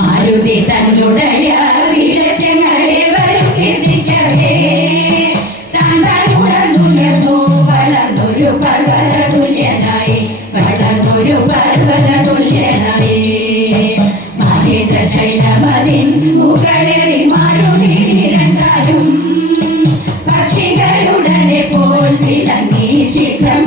മാരുതി തന്നുടയ വീരസങ്ങളെ വരും കീർത്തിക്കവേ താണ്ടാൽ ഉണർന്നുയർന്നു വളർന്നൊരു പർവ്വത തുല്യനായി വളർന്നൊരു പർവ്വത തുല്യനായി മഹിത ശൈലമതിൻ മുകളേറി മാരുതി നിരങ്കാരും പക്ഷികളുടനെ പോൽ വിളങ്ങി ശിഖമ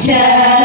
teacher.